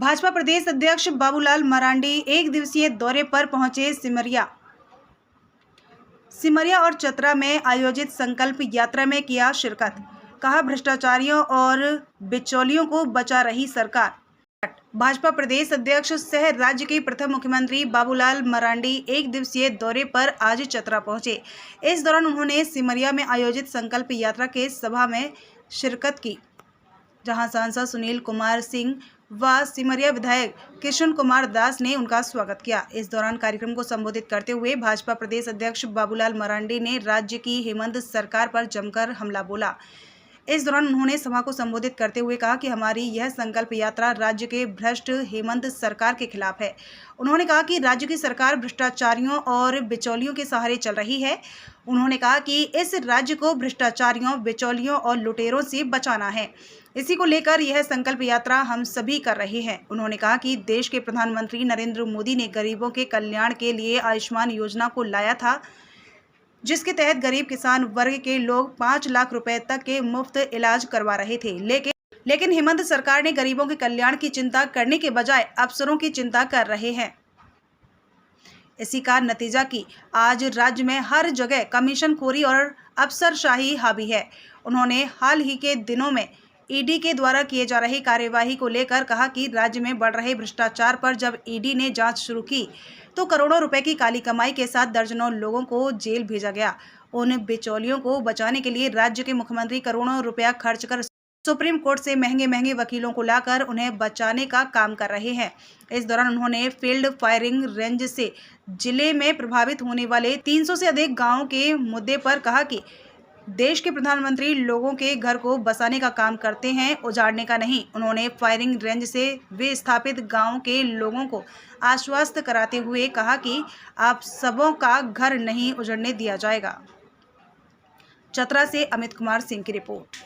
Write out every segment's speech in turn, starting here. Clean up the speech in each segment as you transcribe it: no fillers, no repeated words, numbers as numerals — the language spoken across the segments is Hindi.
भाजपा प्रदेश अध्यक्ष बाबूलाल मरांडी एक दिवसीय दौरे पर पहुंचे सिमरिया और चतरा में आयोजित संकल्प यात्रा में किया शिरकत। कहा, भ्रष्टाचारियों और बिचौलियों को बचा रही सरकार। भाजपा प्रदेश अध्यक्ष सह राज्य के प्रथम मुख्यमंत्री बाबूलाल मरांडी एक दिवसीय दौरे पर आज चतरा पहुंचे। इस दौरान उन्होंने सिमरिया में आयोजित संकल्प यात्रा के सभा में शिरकत की, जहां सांसद सुनील कुमार सिंह व सिमरिया विधायक किशन कुमार दास ने उनका स्वागत किया। इस दौरान कार्यक्रम को संबोधित करते हुए भाजपा प्रदेश अध्यक्ष बाबूलाल मरांडी ने राज्य की हेमंत सरकार पर जमकर हमला बोला। इस दौरान उन्होंने सभा को संबोधित करते हुए कहा कि हमारी यह संकल्प यात्रा राज्य के भ्रष्ट हेमंत सरकार के खिलाफ है। उन्होंने कहा कि राज्य की सरकार भ्रष्टाचारियों और बिचौलियों के सहारे चल रही है। उन्होंने कहा कि इस राज्य को भ्रष्टाचारियों, बिचौलियों और लुटेरों से बचाना है। इसी को लेकर यह संकल्प यात्रा हम सभी कर रहे हैं। उन्होंने कहा कि देश के प्रधानमंत्री नरेंद्र मोदी ने गरीबों के कल्याण के लिए आयुष्मान योजना को लाया था, जिसके तहत गरीब किसान वर्ग के लोग 5 लाख रुपए तक के मुफ्त इलाज करवा रहे थे। लेकिन हेमंत सरकार ने गरीबों के कल्याण की चिंता करने के बजाय अफसरों की चिंता कर रहे हैं। इसी का नतीजा कि आज राज्य में हर जगह कमीशनखोरी और अफसरशाही हावी है। उन्होंने हाल ही के दिनों में ईडी के द्वारा किए जा रही कार्यवाही को लेकर कहा कि राज्य में बढ़ रहे भ्रष्टाचार पर जब ईडी ने जांच शुरू की तो करोड़ों रुपए की काली कमाई के साथ दर्जनों लोगों को जेल भेजा गया। उन बिचौलियों को बचाने के लिए राज्य के मुख्यमंत्री करोड़ों रुपया खर्च कर सुप्रीम कोर्ट से महंगे वकीलों को लाकर उन्हें बचाने का काम कर रहे हैं। इस दौरान उन्होंने फील्ड फायरिंग रेंज से जिले में प्रभावित होने वाले 300 से अधिक गांवों के मुद्दे पर कहा कि देश के प्रधानमंत्री लोगों के घर को बसाने का काम करते हैं, उजाड़ने का नहीं। उन्होंने फायरिंग रेंज से विस्थापित गांव के लोगों को आश्वस्त कराते हुए कहा कि आप सबों का घर नहीं उजड़ने दिया जाएगा। चतरा से अमित कुमार सिंह की रिपोर्ट।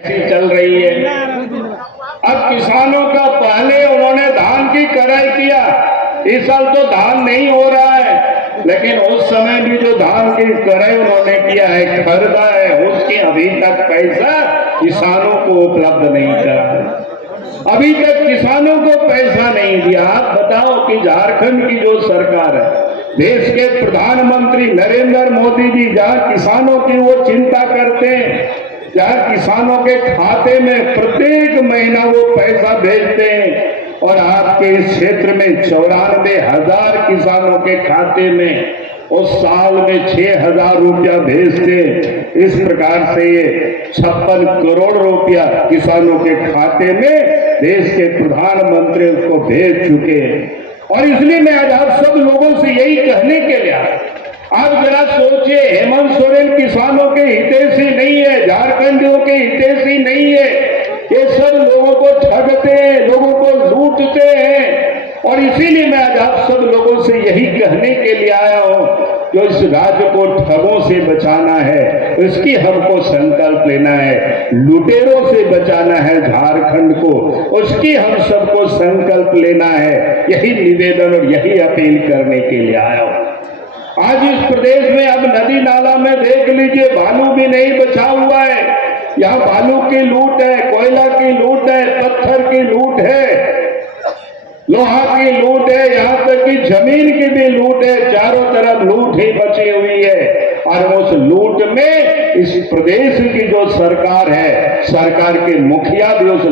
ऐसी चल रही है। अब किसानों का पहले उन्होंने धान की कराई किया, इस साल तो धान नहीं हो रहा है, लेकिन उस समय भी जो धान की कराई उन्होंने किया है, खरीदा है, उसके अभी तक पैसा किसानों को उपलब्ध नहीं करा। अभी तक किसानों को पैसा नहीं दिया। आप बताओ कि झारखंड की जो सरकार है, देश के प्रधानमंत्री नरेंद्र मोदी जी जहां किसानों की वो चिंता करते हैं, जहां किसानों के खाते में प्रत्येक महीना वो पैसा भेजते हैं, और आपके इस क्षेत्र में 94,000 किसानों के खाते में उस साल में 6,000 रुपया भेजते। इस प्रकार से ये 56 करोड़ रुपया किसानों के खाते में देश के प्रधानमंत्री उसको भेज चुके हैं। और इसलिए मैं आज आप सब लोगों से यही कहने के लिए, आप जरा सोचिए, हेमंत सोरेन किसानों के हितैषी नहीं है, झारखंडियों के हितैषी नहीं है, ये सब लोगों को ठगते हैं, लोगों को लूटते हैं। और इसीलिए मैं आज आप सब लोगों से यही कहने के लिए आया हूं, जो इस राज्य को ठगों से बचाना है, इसकी हमको संकल्प लेना है। लुटेरों से बचाना है झारखंड को, उसकी हम सबको संकल्प लेना है। यही निवेदन और यही अपील करने के लिए आया हूं। आज इस प्रदेश में अब नदी नाला में देख लीजिए, बालू भी नहीं बचा हुआ है। यहाँ बालू की लूट है, कोयला की लूट है, पत्थर की लूट है, लोहा की लूट है, यहाँ तक कि जमीन की भी लूट है। चारों तरफ लूट ही बची हुई है। और उस लूट में इस प्रदेश की जो सरकार है, सरकार के मुखिया भी उस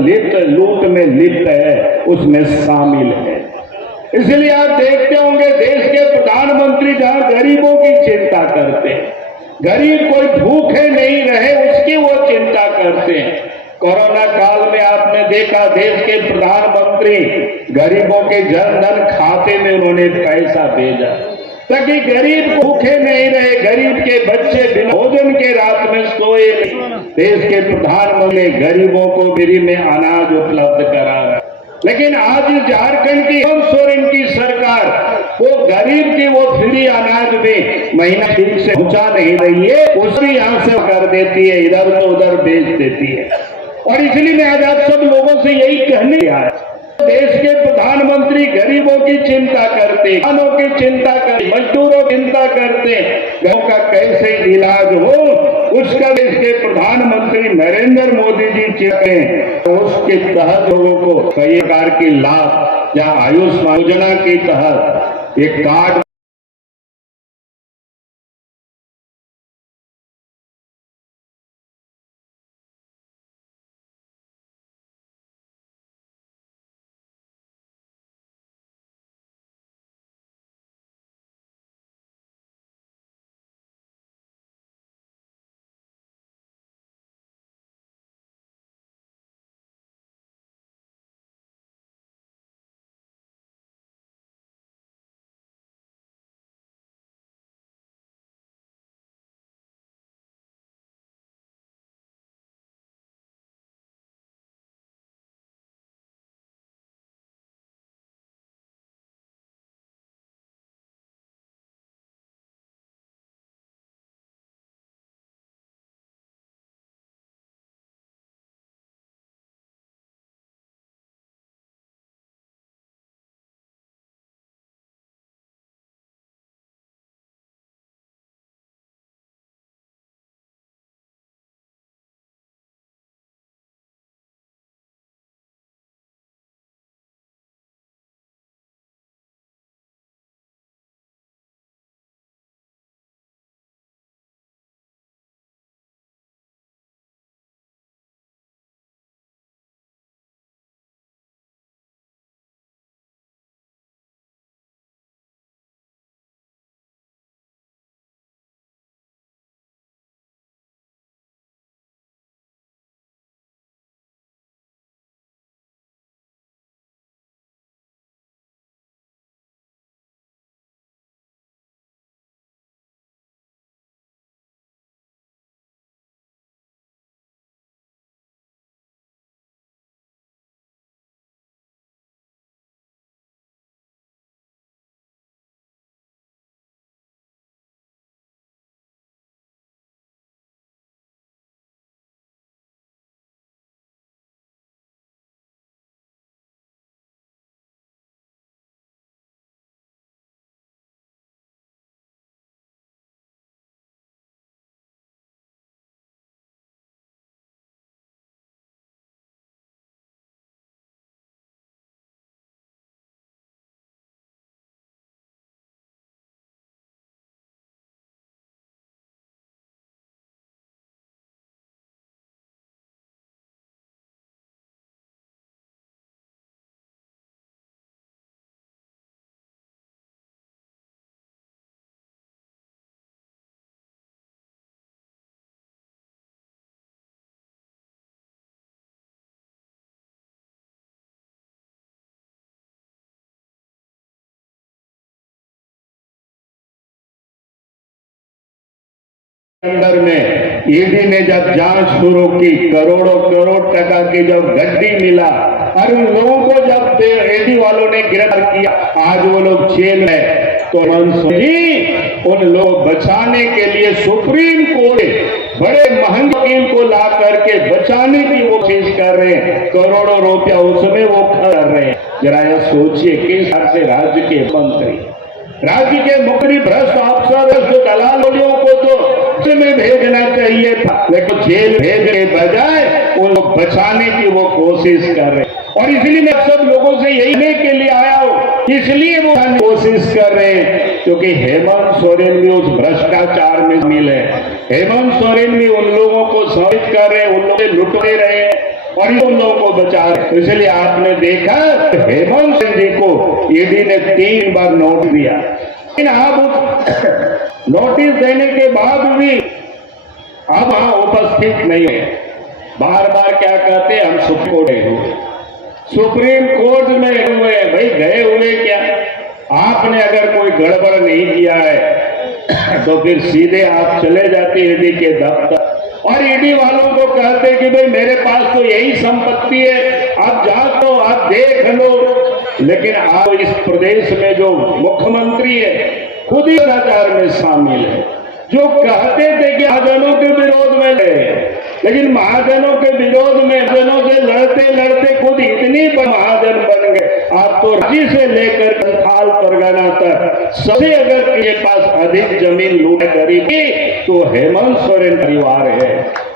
लूट में लिप्त है, उसमें शामिल है। इसलिए आप देखते होंगे, देश के प्रधानमंत्री जहां गरीबों की चिंता करते हैं, गरीब कोई भूखे नहीं रहे उसकी वो चिंता करते हैं। कोरोना काल में आपने देखा, देश के प्रधानमंत्री गरीबों के जन धन खाते में उन्होंने पैसा भेजा, ताकि गरीब भूखे नहीं रहे, गरीब के बच्चे बिना भोजन के रात में सोए नहीं। देश के प्रधानमंत्री गरीबों को फ्री में अनाज उपलब्ध करा रहा है। लेकिन आज झारखंड की हेमंत सोरेन की सरकार वो गरीब की वो फ्री अनाज भी महीना ठीक से पहुंचा नहीं रही है, उसकी यहां से कर देती है, इधर से उधर बेच देती है। और इसलिए मैं आज आप सब लोगों से यही कहने आया, देश के प्रधानमंत्री गरीबों की चिंता करते, किसानों की चिंता करते, मजदूरों की चिंता करते, गांव का कैसे इलाज हो उसका देश के प्रधानमंत्री नरेंद्र मोदी जी चाहते हैं। तो उसके तहत लोगों को कई प्रकार के लाभ या आयुष्मान योजना के तहत एक कार्ड अंदर में ईडी ने जब जांच शुरू की, करोड़ों करोड़ टका की जब गड्डी मिला और उन लोगों को जब ईडी वालों ने गिरफ्तार किया, आज वो लोग जेल में। तो मंसूरी उन लोग बचाने के लिए सुप्रीम कोर्ट बड़े महंगे वकील को ला करके बचाने की वो कोशिश कर रहे हैं, करोड़ों रुपया उसमें वो कर रहे हैं। जरा यह सोचिए किस हिसाब से राज्य के मंत्री, राज्य के मुख्य भ्रष्ट अफसर, दलालों को तो में भेजना चाहिए था, लेकिन जेल भेजने के बजाय उन लोग बचाने की वो कोशिश कर रहे हैं। और इसलिए मैं सब लोगों से यही कहने के लिए आया हूँ, इसलिए वो कोशिश कर रहे हैं क्योंकि हेमंत सोरेन भी उस भ्रष्टाचार में शामिल है। हेमंत सोरेन भी उन लोगों को साबित कर रहे हैं, उन लोग लुट रहे हैं और उन लोगों को बचा रहे। इसलिए आपने देखा हेमंत सोरेन जी को ईडी ने 3 बार नोटिस दिया, लेकिन आप नोटिस देने के बाद भी अब वहां उपस्थित नहीं है। बार बार क्या कहते हैं, हम सुप्रीम कोर्ट में हुए। भाई गए हुए क्या? आपने अगर कोई गड़बड़ नहीं किया है तो फिर सीधे आप चले जाते ईडी के दफ्तर और ईडी वालों को कहते कि भाई मेरे पास तो यही संपत्ति है, आप जांच लो, आप देख लो। लेकिन आप इस प्रदेश में जो मुख्यमंत्री है खुद ही भ्रष्टाचार में शामिल है, जो कहते थे कि महाजनों के विरोध में लड़े, लेकिन महाजनों के विरोध में महाजनों से लड़ते लड़ते खुद इतनी महाजन बन गए। आप तो राज्य से लेकर संथाल परगना तक सबसे अगर के पास अधिक जमीन लूट गरीबी तो हेमंत सोरेन परिवार है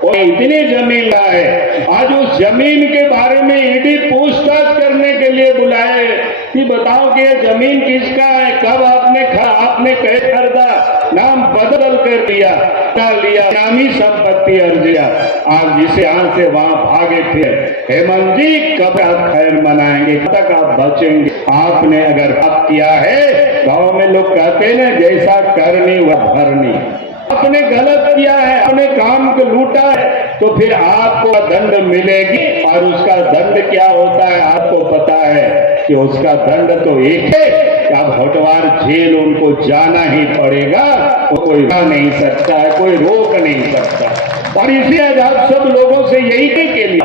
और इतनी जमीन ला है। आज उस जमीन के बारे में ईडी पूछताछ करने के लिए बुलाए कि बताओ कि ये जमीन किसका है, कब आपने कहे खरीदा, नाम बदल कर दिया, नामी संपत्ति अर्जिया। आप जिसे यहाँ से वहां भागे फिर हेमंत जी कब आप खैर मनाएंगे, कब तक आप बचेंगे? आपने अगर पाप किया है, गांव में लोग कहते हैं ना, जैसा करनी वह भरनी। आपने गलत किया है, अपने काम को लूटा है, तो फिर आपको दंड मिलेगी। और उसका दंड क्या होता है आपको पता है कि उसका दंड तो एक है, अब हटवार जेल उनको जाना ही पड़ेगा, कोई नहीं सकता है, कोई रोक नहीं सकता। और इसलिए आज आप सब लोगों से यही के लिए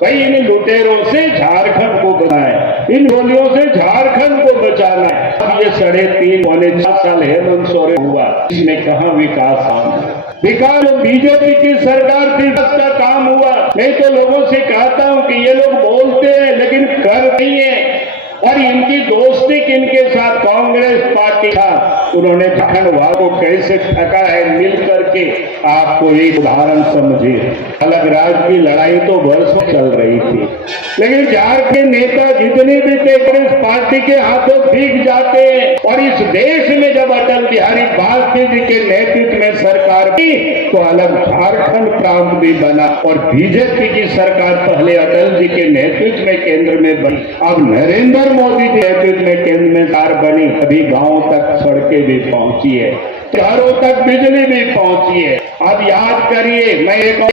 भाई इन लुटेरों से झारखंड को बचाना है, इन गोलियों से झारखंड को बचाना है। अब ये 3.5 साल हेमंत सोरेन हुआ, इसमें कहाँ विकास आया? विकास बीजेपी की सरकार थी का काम हुआ। नहीं तो लोगों से कहता हूँ कि ये लोग बोलते हैं लेकिन कर नहीं है। और इनकी दोस्ती किनके साथ? कांग्रेस पार्टी था, उन्होंने खंडवा को कैसे ठगा है मिल करके। आपको एक उदाहरण समझिए, अलग राज्य की लड़ाई तो वर्षों चल रही थी, लेकिन झारखंड के नेता जितने भी कांग्रेस पार्टी के हाथों भीग जाते हैं। और इस देश में जब अटल बिहारी वाजपेयी जी के नेतृत्व में सरकार की तो अलग झारखंड प्रांत भी बना। और बीजेपी की सरकार पहले अटल जी के नेतृत्व में केंद्र में बनी, अब नरेंद्र मोदी के नेतृत्व में केंद्र में सरकार बनी। अभी गांव तक सड़कें भी पहुंची है, घरों तक बिजली भी पहुंची है। अब याद करिए, मैं एक